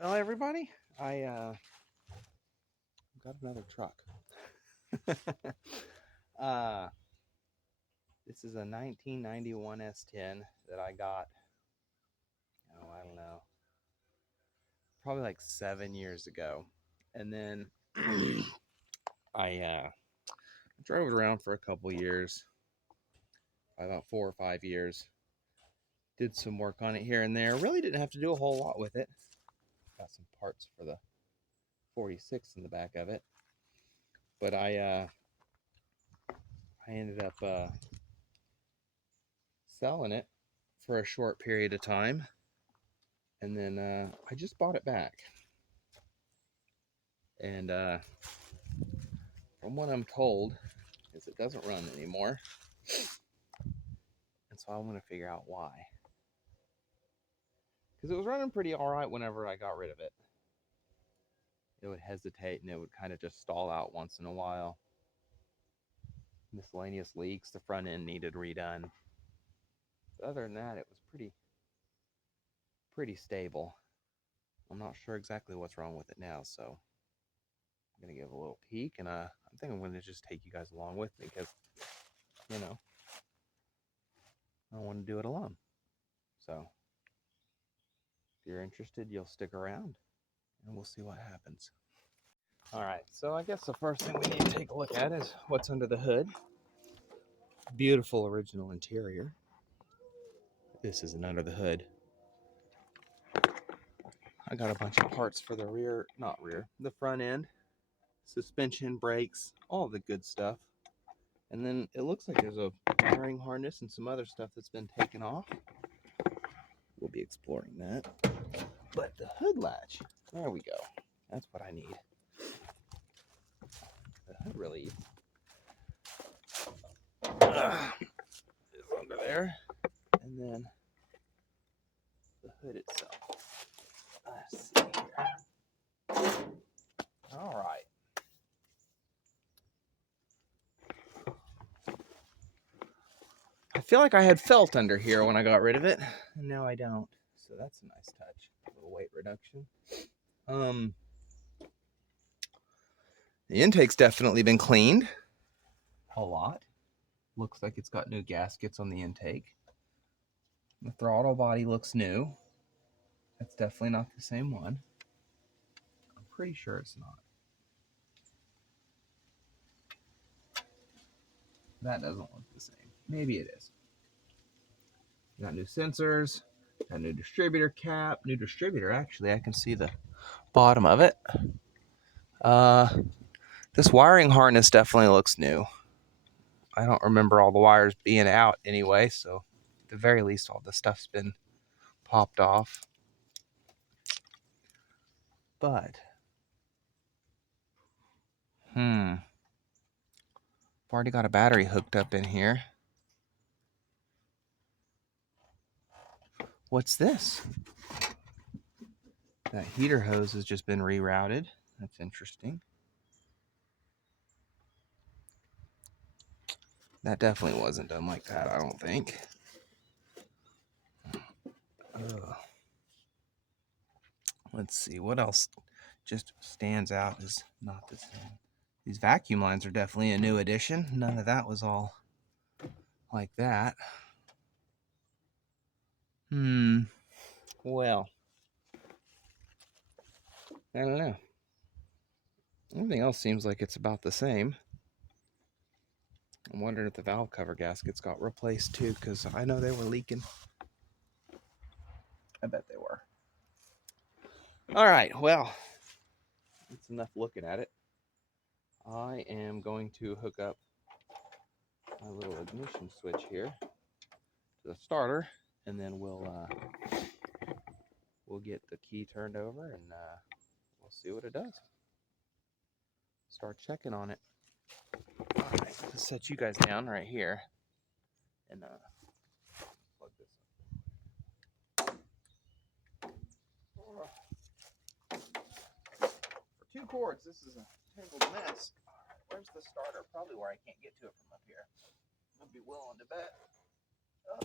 Well, everybody, I got another truck. uh, this is a 1991 S10 that I got. Oh, I don't know, probably like 7 years ago, and then I drove it around for a couple years, about 4 or 5 years. Did some work on it here and there. Really didn't have to do a whole lot with it. Got some parts for the 46 in the back of it, but I ended up selling it for a short period of time, and then I just bought it back. And from what I'm told, is it doesn't run anymore, and so I want to figure out why. Because it was running pretty all right whenever I got rid of it. It would hesitate and it would kind of just stall out once in a while. Miscellaneous leaks. The front end needed redone. But other than that, it was pretty stable. I'm not sure exactly what's wrong with it now, so I'm gonna give a little peek, and I think I'm gonna just take you guys along with me because I don't want to do it alone. So if you're interested, you'll stick around and we'll see what happens. All right, so I guess the first thing we need to take a look at is what's under the hood. Beautiful original interior. This isn't under the hood. I got a bunch of parts for the the front end, suspension, brakes, all the good stuff. And then it looks like there's a wiring harness and some other stuff that's been taken off. We'll be exploring that. But the hood latch, there we go. That's what I need. The hood release is under there. And then the hood itself. Let's see here. All right. I feel like I had felt under here when I got rid of it, and now I don't. So that's a nice touch. A little weight reduction. The intake's definitely been cleaned a lot. Looks like it's got new gaskets on the intake. The throttle body looks new. That's definitely not the same one. I'm pretty sure it's not. That doesn't look the same. Maybe it is. Got new sensors, got new distributor cap, new distributor. Actually, I can see the bottom of it. This wiring harness definitely looks new. I don't remember all the wires being out anyway, so at the very least, all the stuff's been popped off. But, I've already got a battery hooked up in here. What's this? That heater hose has just been rerouted. That's interesting. That definitely wasn't done like that, I don't think. Let's see, what else just stands out is not the same. These vacuum lines are definitely a new addition. None of that was all like that. Well, I don't know. Everything else seems like it's about the same. I'm wondering if the valve cover gaskets got replaced too, because I know they were leaking. I bet they were. All right, well, that's enough looking at it. I am going to hook up my little ignition switch here to the starter, and then we'll get the key turned over, and we'll see what it does. Start checking on it. All right, let's set you guys down right here, and plug this up. For 2 cords, this is a tangled mess. Where's the starter? Probably where I can't get to it from up here. I'd be willing to bet. Oh.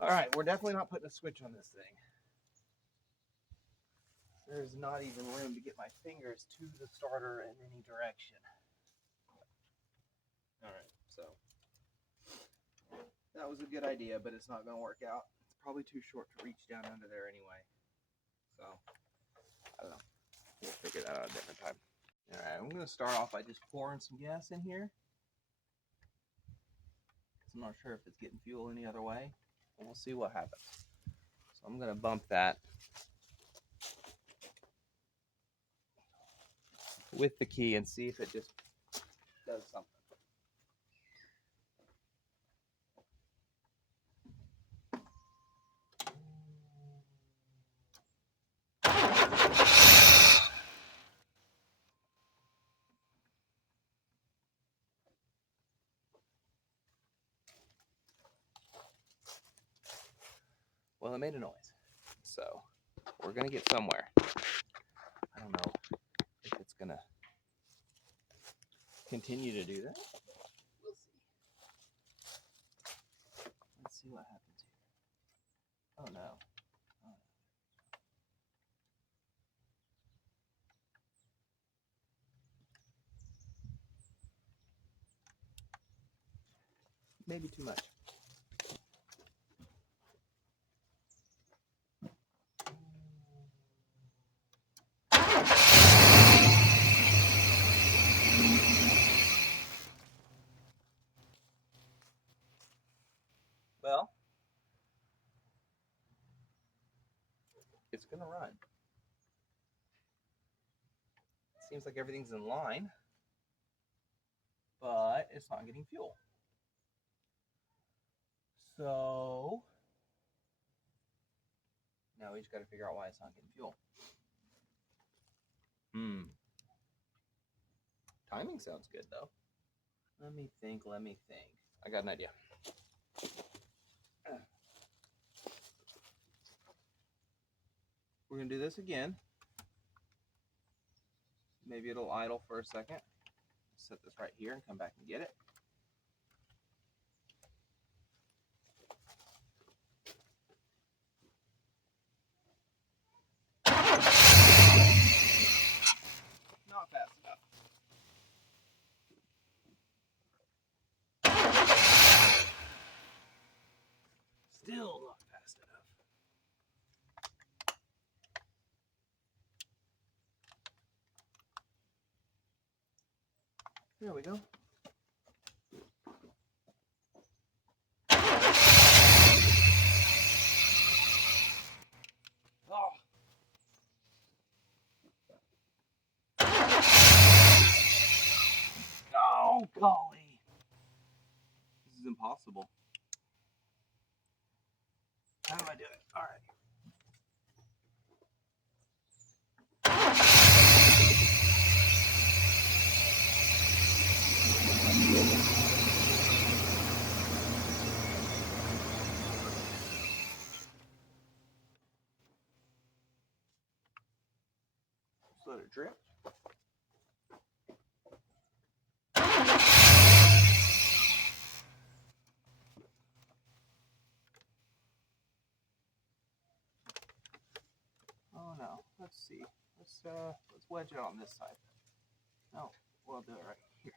All right, we're definitely not putting a switch on this thing. There's not even room to get my fingers to the starter in any direction. Alright, so that was a good idea, but it's not going to work out. It's probably too short to reach down under there anyway. So, I don't know. We'll figure that out a different time. Alright, I'm going to start off by just pouring some gas in here. I'm not sure if it's getting fuel any other way. And we'll see what happens. So I'm going to bump that with the key and see if it just does something. Well, it made a noise. So we're going to get somewhere. I don't know if it's going to continue to do that. We'll see. Let's see what happens here. Oh no. Oh. Maybe too much. Well, it's going to run. Seems like everything's in line, but it's not getting fuel. So now we just got to figure out why it's not getting fuel. Timing sounds good though. Let me think. I got an idea. We're going to do this again. Maybe it'll idle for a second. Set this right here and come back and get it. Not fast enough. Still not fast enough. There we go. Oh, golly. This is impossible. How do I do it? All right. Just let it drip. Oh no. Let's see. Let's wedge it on this side. No, we'll do it right here.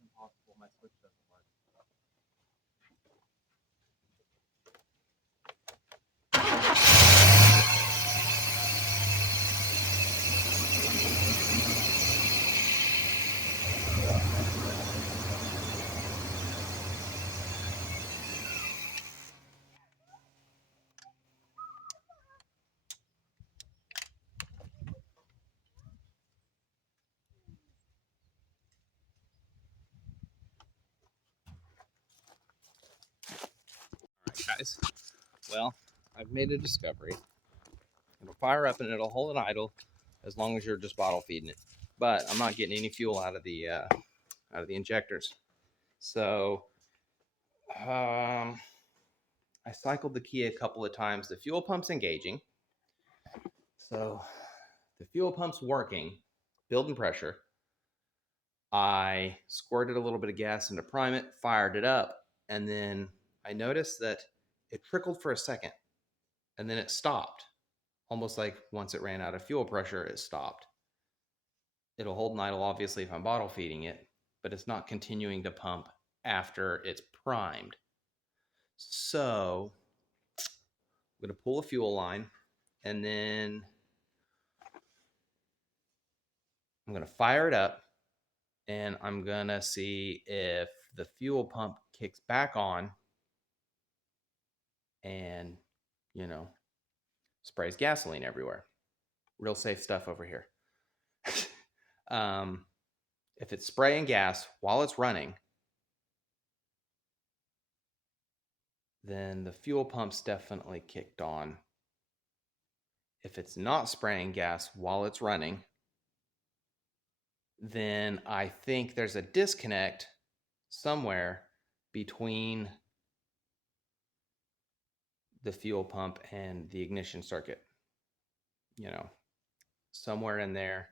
Impossible. My switch doesn't work. Guys, well, I've made a discovery. It'll fire up and it'll hold it idle as long as you're just bottle feeding it. But I'm not getting any fuel out of the injectors. So I I cycled the key a couple of times. The fuel pump's engaging. So the fuel pump's working, building pressure. I squirted a little bit of gas into prime it, fired it up, and then I noticed that it trickled for a second and then it stopped. Almost like once it ran out of fuel pressure, it stopped. It'll hold and idle, obviously, if I'm bottle feeding it, but it's not continuing to pump after it's primed. So I'm going to pull a fuel line and then I'm going to fire it up and I'm going to see if the fuel pump kicks back on and, sprays gasoline everywhere. Real safe stuff over here. If it's spraying gas while it's running, then the fuel pump's definitely kicked on. If it's not spraying gas while it's running, then I think there's a disconnect somewhere between the fuel pump and the ignition circuit. Somewhere in there,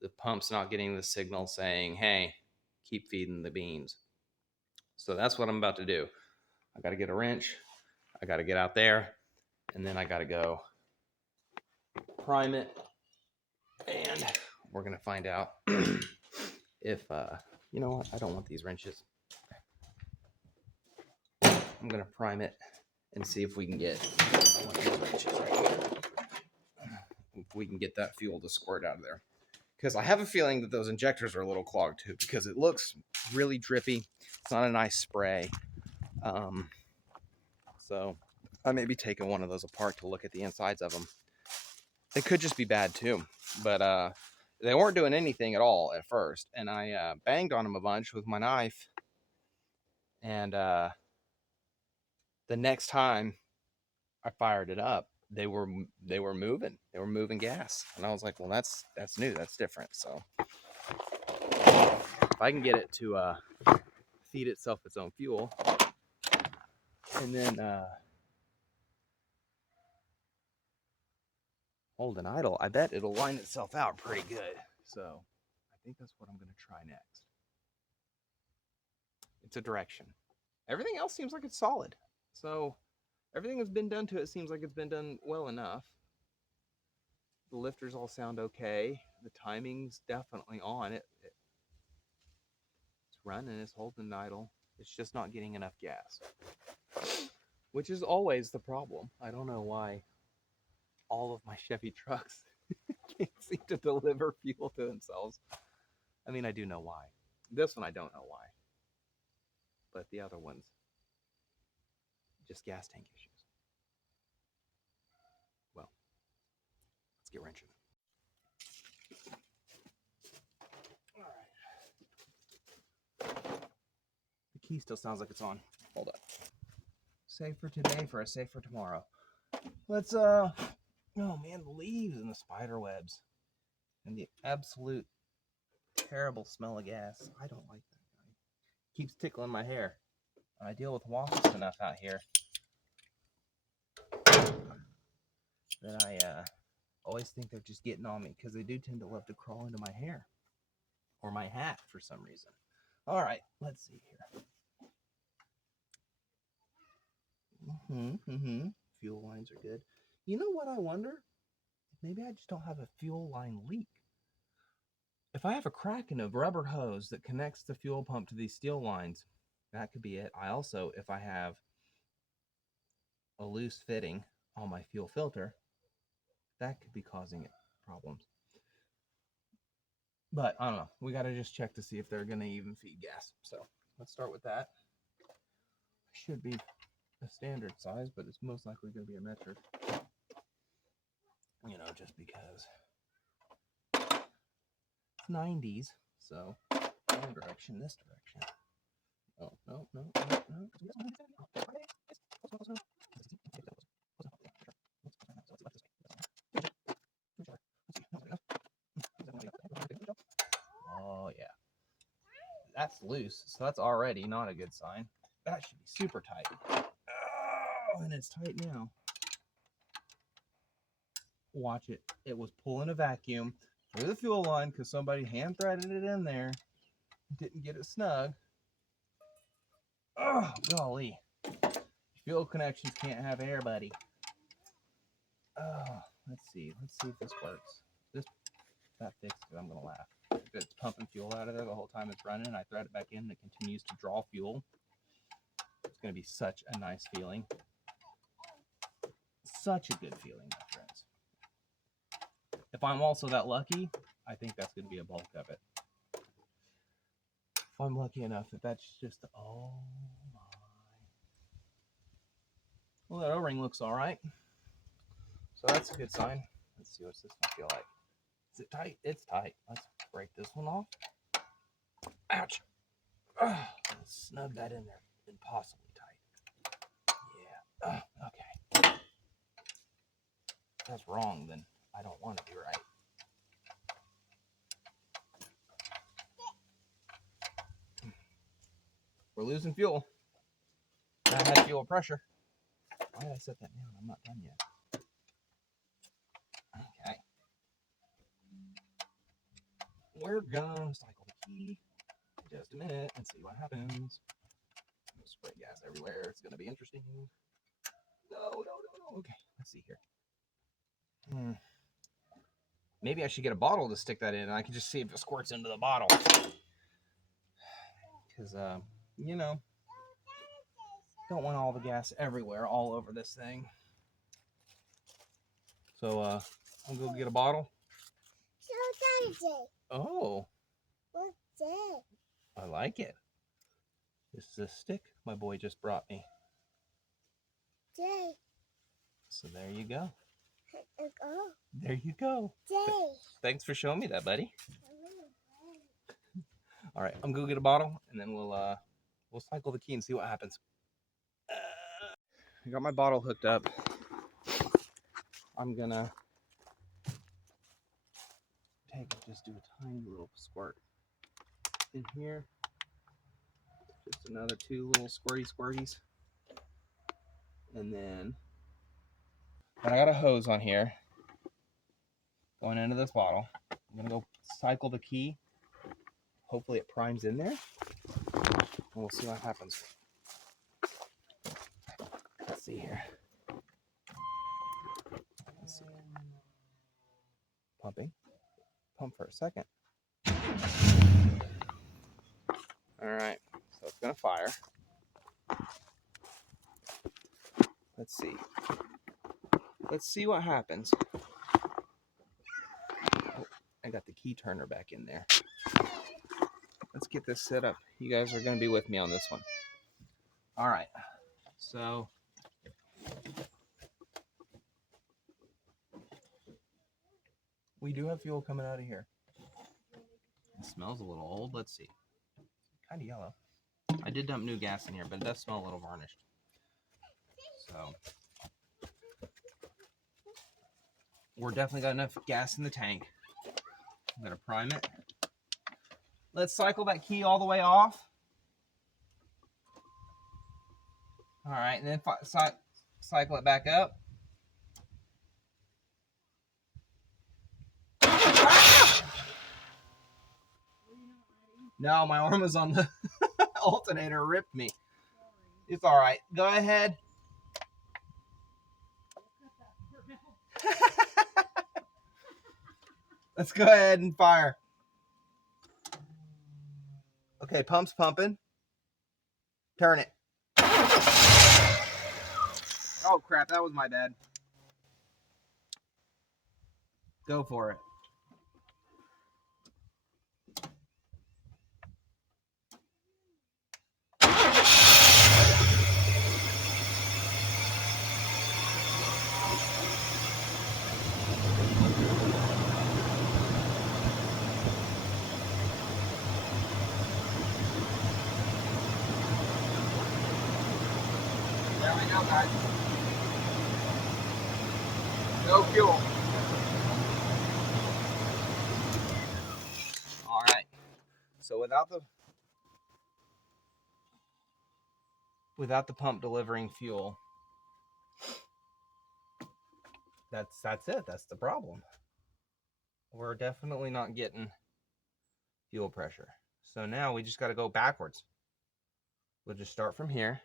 the pump's not getting the signal saying, hey, keep feeding the beans. So that's what I'm about to do. I got to get a wrench. I got to get out there, and then I got to go prime it, and we're going to find out if, you know what, I don't want these wrenches. I'm going to prime it and see if we can get, I want these wrenches right here, if we can get that fuel to squirt out of there. Because I have a feeling that those injectors are a little clogged too, because it looks really drippy. It's not a nice spray. So I may be taking one of those apart to look at the insides of them. They could just be bad too, but they weren't doing anything at all at first. And I banged on them a bunch with my knife. And the next time I fired it up, they were moving. They were moving gas. And I was like, well, that's new. That's different. So if I can get it to feed itself its own fuel, and then hold and idle, I bet it'll line itself out pretty good. So I think that's what I'm going to try next. It's a direction. Everything else seems like it's solid. So everything that's been done to it seems like it's been done well enough. The lifters all sound okay. The timing's definitely on. It's running, it's holding idle. It's just not getting enough gas, which is always the problem. I don't know why all of my Chevy trucks can't seem to deliver fuel to themselves. I mean, I do know why. This one, I don't know why. But the other ones, just gas tank issues. Well, let's get wrenching. All right. The key still sounds like it's on. Hold up. Save for today for a save for tomorrow. Let's, oh man, the leaves and the spider webs. And the absolute terrible smell of gas. I don't like that guy. Keeps tickling my hair. I deal with wasps enough out here that I always think they're just getting on me, because they do tend to love to crawl into my hair or my hat for some reason. All right, let's see here. Fuel lines are good. You know what I wonder? Maybe I just don't have a fuel line leak. If I have a crack in a rubber hose that connects the fuel pump to these steel lines, that could be it. I also, if I have a loose fitting on my fuel filter, that could be causing it problems. But I don't know. We got to just check to see if they're going to even feed gas. So let's start with that. Should be a standard size, but it's most likely going to be a metric. Just because it's 90s. So wrong direction, this direction. Oh, no. Oh, yeah. That's loose, so that's already not a good sign. That should be super tight. Oh, and it's tight now. Watch it. It was pulling a vacuum through the fuel line because somebody hand threaded it in there. Didn't get it snug. Oh, golly. Fuel connections can't have air, buddy. Oh, let's see. Let's see if this works. That fixed it. I'm going to laugh. If it's pumping fuel out of there the whole time it's running, I thread it back in and it continues to draw fuel. It's going to be such a nice feeling. Such a good feeling, my friends. If I'm also that lucky, I think that's going to be a bulk of it. If I'm lucky enough that that's just, oh my. Well, that O-ring looks all right. So that's a good sign. Let's see what's this one feel like. Is it tight? It's tight. Let's break this one off. Ouch. Snug that in there. Impossibly tight. Yeah. Okay. If that's wrong, then I don't want to be right. We're losing fuel. I had fuel pressure. Why did I set that down? I'm not done yet. Okay. We're gonna cycle the key in just a minute and see what happens. Spray gas everywhere. It's gonna be interesting. No. Okay, let's see here. Maybe I should get a bottle to stick that in and I can just see if it squirts into the bottle. Because, you know, don't want all the gas everywhere, all over this thing. So, I'll go get a bottle. Oh. What's it? I like it. This is a stick my boy just brought me. Jay. So there you go. Oh. There you go. Jay. Thanks for showing me that, buddy. All right, I'm gonna go get a bottle, and then we'll cycle the key and see what happens. I got my bottle hooked up. I'm gonna just do a tiny little squirt in here. Just another 2 little squirties. And then I got a hose on here going into this bottle. I'm gonna go cycle the key. Hopefully it primes in there. And we'll see what happens. Let's see here. Let's see. Pumping. Pump for a second. Alright, so it's gonna fire. Let's see. Let's see what happens. Oh, I got the key turner back in there. Let's get this set up. You guys are gonna be with me on this one. Alright, so we do have fuel coming out of here. It smells a little old. Let's see. Kind of yellow. I did dump new gas in here, but it does smell a little varnished. So we're definitely got enough gas in the tank. I'm gonna prime it. Let's cycle that key all the way off. All right, and then cycle it back up. No, my arm was on the alternator, ripped me. It's all right. Go ahead. Let's go ahead and fire. Okay, pump's pumping. Turn it. Oh, crap. That was my bad. Go for it. There we go, guys. No fuel. All right. So without the pump delivering fuel, that's it. That's the problem. We're definitely not getting fuel pressure. So now we just got to go backwards. We'll just start from here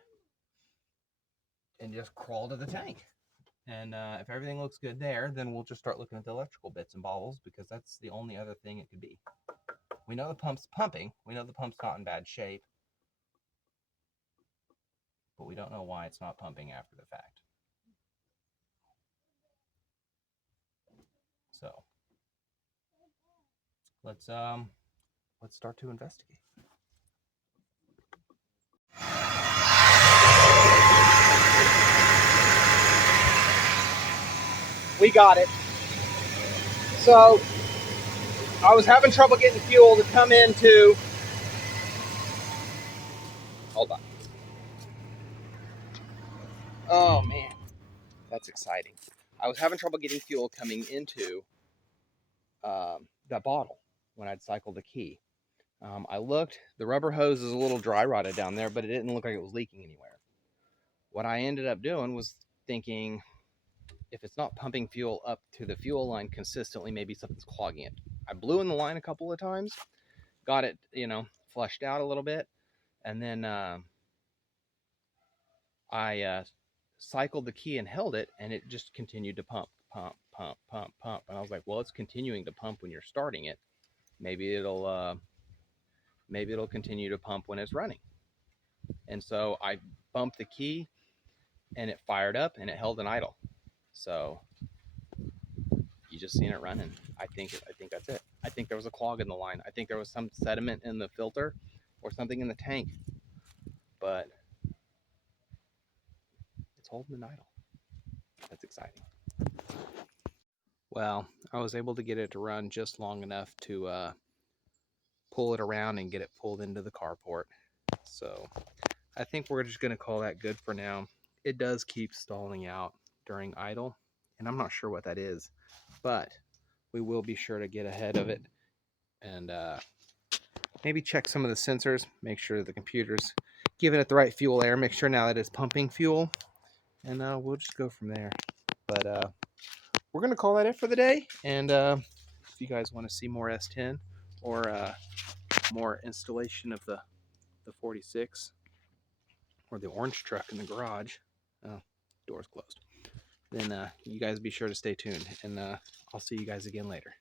and just crawl to the tank. And if everything looks good there, then we'll just start looking at the electrical bits and bobbles, because that's the only other thing it could be. We know the pump's pumping. We know the pump's not in bad shape. But we don't know why it's not pumping after the fact. So let's start to investigate. We got it. So I was having trouble getting fuel to come into. Hold on. Oh man, that's exciting. I was having trouble getting fuel coming into that bottle when I'd cycled the key. I looked, the rubber hose is a little dry rotted down there, but it didn't look like it was leaking anywhere. What I ended up doing was thinking, if it's not pumping fuel up to the fuel line consistently, maybe something's clogging it. I blew in the line a couple of times, got it, flushed out a little bit, and then I cycled the key and held it, and it just continued to pump. And I was like, well, it's continuing to pump when you're starting it. Maybe it'll continue to pump when it's running. And so I bumped the key, and it fired up, and it held an idle. So you just seen it running. I think that's it. I think there was a clog in the line. I think there was some sediment in the filter or something in the tank, but it's holding an idle. That's exciting. Well, I was able to get it to run just long enough to pull it around and get it pulled into the carport. So I think we're just going to call that good for now. It does keep stalling out during idle, and I'm not sure what that is, but we will be sure to get ahead of it and maybe check some of the sensors, make sure the computer's giving it the right fuel air, make sure now that it's pumping fuel, and we'll just go from there. But we're going to call that it for the day, and if you guys want to see more S10 or more installation of the 46 or the orange truck in the garage, door's closed, then you guys be sure to stay tuned, and I'll see you guys again later.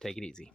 Take it easy.